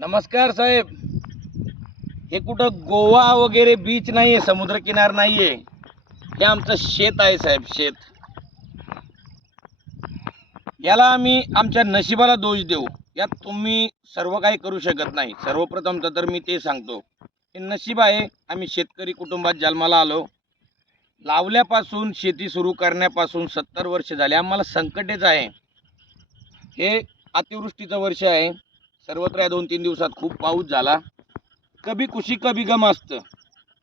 नमस्कार साहेब. हे कुठं गोवा वगैरे बीच नाहीये, समुद्रकिनार नाहीये. हे आमचं शेत आहे साहेब, शेत. याला आम्ही आमच्या नशिबाला दोष देऊ, यात तुम्ही सर्व काही करू शकत नाही. सर्वप्रथम तर मी ते सांगतो, हे नशीब आहे. आम्ही शेतकरी कुटुंबात जन्माला आलो. लावल्यापासून शेती सुरू करण्यापासून 70 वर्ष झाले. आम्हाला संकटेच आहे. हे अतिवृष्टीचं वर्ष आहे. सर्वत्र या 2-3 दिवसात खूप पाऊस झाला. कभी खुशी कभी गम असतं.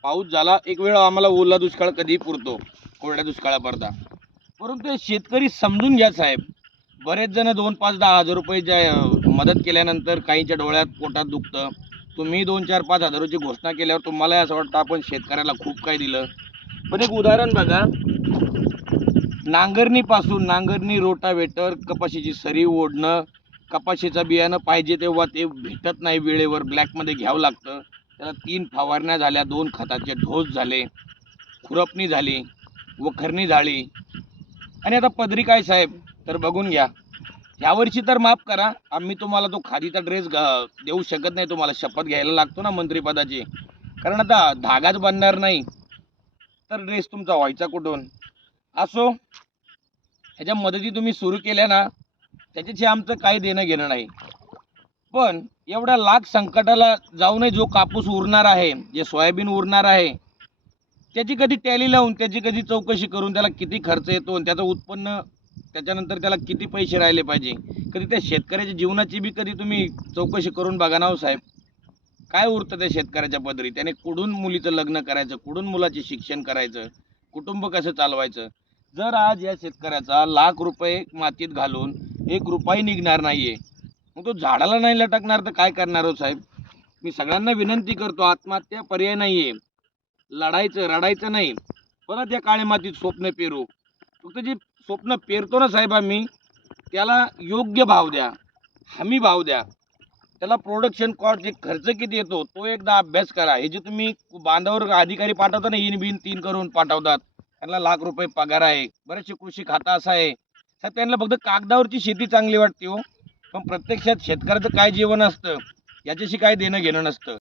पाऊस झाला, एक वेळ आम्हाला ओला दुष्काळ कधी पुरतो, कोरड्या दुष्काळापर्यंत. परंतु हे शेतकरी समजून घ्या साहेब. बरेच जण 2, 5, 10 हजार रुपये मदत केल्यानंतर काहींच्या डोळ्यात पोटात दुखतं. तुम्ही 2, 4, 5 हजाराची घोषणा केल्यावर तुम्हाला असं वाटतं आपण शेतकऱ्याला खूप काही दिलं. पण एक उदाहरण बघा, नांगरणी, रोटावेटर, कपाशीची सरी ओढणं, कपाशीचं बियाणं पाहिजे तेव्हा ते भेटत नाही वेळेवर, ब्लॅकमध्ये घ्यावं लागतं. त्याला 3 फवारण्या झाल्या, 2 खताचे डोस झाले, खुरपणी झाली, वखरणी झाली. आणि आता पदरी काय साहेब, तर बघून घ्या. यावर्षी तर माफ करा, आम्ही तुम्हाला तो खादीचा ड्रेस देऊ शकत नाही. तुम्हाला शपथ घ्यायला लागतो ना मंत्रिपदाची, कारण आता धागाच बनणार नाही तर ड्रेस तुमचा व्हायचा कुठून. असो, ह्याच्या मदती तुम्ही सुरू केल्या ना, त्याच्याशी आमचं काही देणं घेणं नाही. पण एवढ्या लाख संकटाला जाऊनही जो कापूस उरणार आहे, जे सोयाबीन उरणार आहे, त्याची कधी टॅली लावून, त्याची कधी चौकशी करून त्याला किती खर्च येतो आणि त्याचं उत्पन्न त्याच्यानंतर त्याला किती पैसे राहिले पाहिजे, कधी त्या शेतकऱ्याच्या जीवनाची बी कधी तुम्ही चौकशी करून बघा ना हो साहेब. काय उरतं त्या शेतकऱ्याच्या पदरी? त्याने कुठून मुलीचं लग्न करायचं, कुठून मुलाचे शिक्षण करायचं, कुटुंब कसं चालवायचं? जर आज या शेतकऱ्याचा लाख रुपये मातीत घालून 1 रुपया निघणार नाहीये, मग तो झाडाला नाही लटकणार तर काय करणार हो साहेब? मी सगळ्यांना विनंती करतो, आत्महत्या पर्याय नाहीये. लढायचं, रडायचं नाही. परत या काळ्या मातीत स्वप्न पेरू. फक्त जे स्वप्न पेरतो ना साहेब आम्ही, त्याला योग्य भाव द्या, हमी भाव द्या. त्याला प्रोडक्शन कॉस्ट, जे खर्च किती येतो तो एकदा अभ्यास करा. हे जे तुम्ही बांधावर अधिकारी पाठवता ना, इन बिन 3 करून पाठवतात, त्यांना लाख रुपये पगार आहे. बरेचसे कृषी खाता असं आहे साहेब, त्यांना फक्त कागदावरची शेती चांगली वाटते हो, पण प्रत्यक्षात शेतकऱ्याचं काय जीवन असतं याच्याशी काय देणं घेणं नसतं.